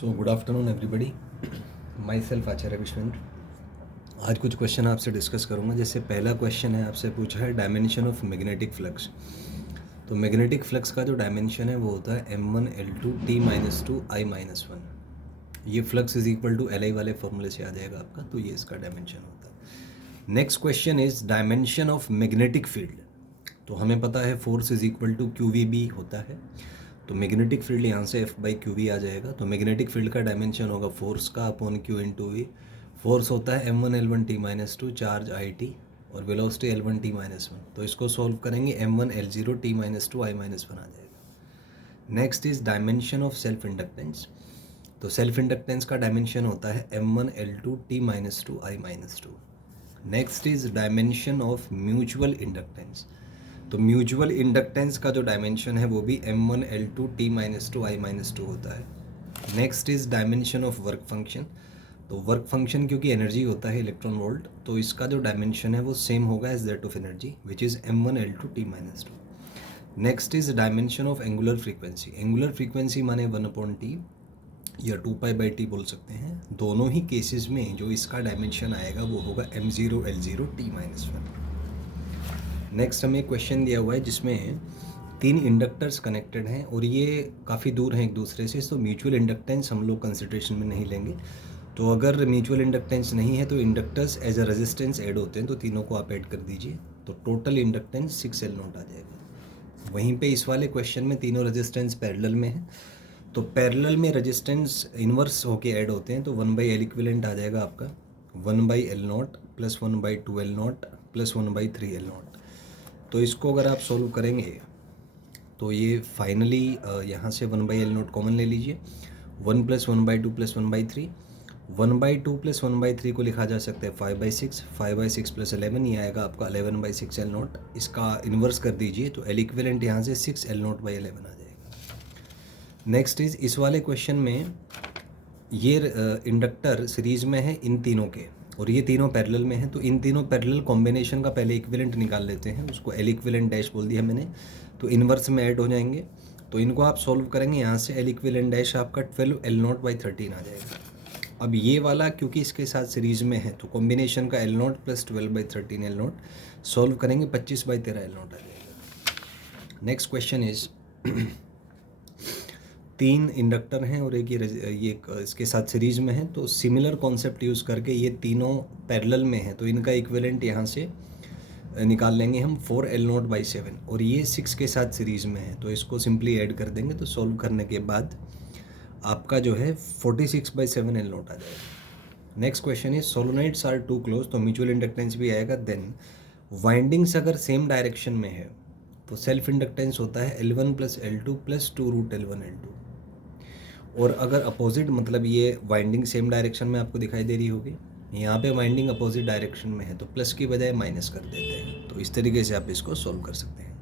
So good afternoon everybody, my self आचार्य विश्वेंद्र। आज कुछ question आपसे डिस्कस करूंगा। जैसे पहला क्वेश्चन है, आपसे पूछा है डायमेंशन ऑफ मैग्नेटिक फ्लक्स। तो मैग्नेटिक फ्लक्स का जो डायमेंशन है वो होता है m1 l2 t-2 i-1। ये flux is equal to LI वाले फॉर्मूले से आ जाएगा आपका, तो ये इसका डायमेंशन होता है। Next question is dimension of magnetic field. तो हमें पता है force is equal to QVB होता है, तो मैग्नेटिक फील्ड यहाँ से F/QV आ जाएगा। तो मैग्नेटिक फील्ड का डायमेंशन होगा फोर्स का upon Q into V। Force होता है m1 l1 t-2 charge IT और वेलोसिटी l1 t-1। तो इसको सॉल्व करेंगे m1 l0 t-2 i-1 आ जाएगा। Next is dimension of self inductance. तो सेल्फ इंडक्टेंस का डायमेंशन होता है m1 l2 t-2 i-2। Next is dimension of mutual inductance. तो म्यूचुअल इंडक्टेंस का जो डायमेंशन है वो भी m1 l2 t-2 i-2 होता है। Next is dimension of work function. तो वर्क फंक्शन क्योंकि एनर्जी होता है इलेक्ट्रॉन वोल्ट, तो इसका जो डायमेंशन है वो सेम होगा as that of energy which is m1 l2 t-2। Next is dimension of angular frequency. Angular frequency माने 1/t या 2π/t बोल सकते हैं। दोनों ही केसेस में जो इसका डायमेंशन आएगा वो होगा m0 l0 t-1। नेक्स्ट हमें क्वेश्चन दिया हुआ है जिसमें 3 इंडक्टर्स कनेक्टेड हैं और ये काफ़ी दूर हैं एक दूसरे से, तो म्यूचुअल इंडक्टेंस हम लोग कंसिडरेशन में नहीं लेंगे। तो अगर म्यूचुअल इंडक्टेंस नहीं है तो inductors as a resistance add होते हैं, तो तीनों को आप ऐड कर दीजिए, तो टोटल इंडक्टेंस 6L0 आ जाएगा। वहीं पे इस वाले क्वेश्चन में तीनों रेजिस्टेंस पैरेलल में है, तो पैरेलल में रेजिस्टेंस इन्वर्स होके ऐड होते हैं, तो 1/L इक्विवेलेंट आ जाएगा आपका 1/L0 plus 1/2L0 plus 1/3L0। तो इसको अगर आप सोल्व करेंगे तो ये फाइनली यहाँ से 1/L0 कॉमन ले लीजिए, 1 प्लस 1/2 प्लस 1/3, 1/2 प्लस 1/3 को लिखा जा सकता है 5/6, 5/6 प्लस 11, ये आएगा आपका 11/6L0। इसका इन्वर्स कर दीजिए तो L इक्विवेलेंट यहाँ से 6L0/11 आ जाएगा। नेक्स्ट इज इस वाले क्वेश्चन में ये इंडक्टर सीरीज में है इन तीनों के और ये तीनों पैरेलल में हैं, तो इन तीनों पैरेलल कॉम्बिनेशन का पहले इक्विवेलेंट निकाल लेते हैं, उसको L इक्विवेलेंट डैश बोल दिया मैंने, तो इन्वर्स में ऐड हो जाएंगे। तो इनको आप सॉल्व करेंगे, यहाँ से L इक्विवेलेंट डैश आपका 12L0/13 आ जाएगा। अब ये वाला क्योंकि इसके साथ सीरीज में है तो कॉम्बिनेशन का L0 प्लस 12/13L0 सॉल्व करेंगे 25/13L0 आ जाएगा। नेक्स्ट क्वेश्चन इज 3 इंडक्टर हैं और एक ये इसके साथ सीरीज में है, तो सिमिलर कॉन्सेप्ट यूज़ करके ये तीनों पैरेलल में है, तो इनका इक्विवेलेंट यहाँ से निकाल लेंगे हम 4L0/7 और ये 6 के साथ सीरीज में है, तो इसको सिंपली ऐड कर देंगे। तो सॉल्व करने के बाद आपका जो है 46/7L0 आ जाएगा। Next question is सोलोनाइड्स are to close, तो म्यूचुअल इंडक्टेंस भी आएगा। देन वाइंडिंग्स अगर सेम डायरेक्शन में है तो सेल्फ इंडक्टेंस होता है L1 plus L2 plus 2√L1L2। और अगर अपोजिट मतलब ये वाइंडिंग सेम डायरेक्शन में आपको दिखाई दे रही होगी, यहाँ पे वाइंडिंग अपोजिट डायरेक्शन में है तो प्लस की बजाय माइनस कर देते हैं। तो इस तरीके से आप इसको सॉल्व कर सकते हैं।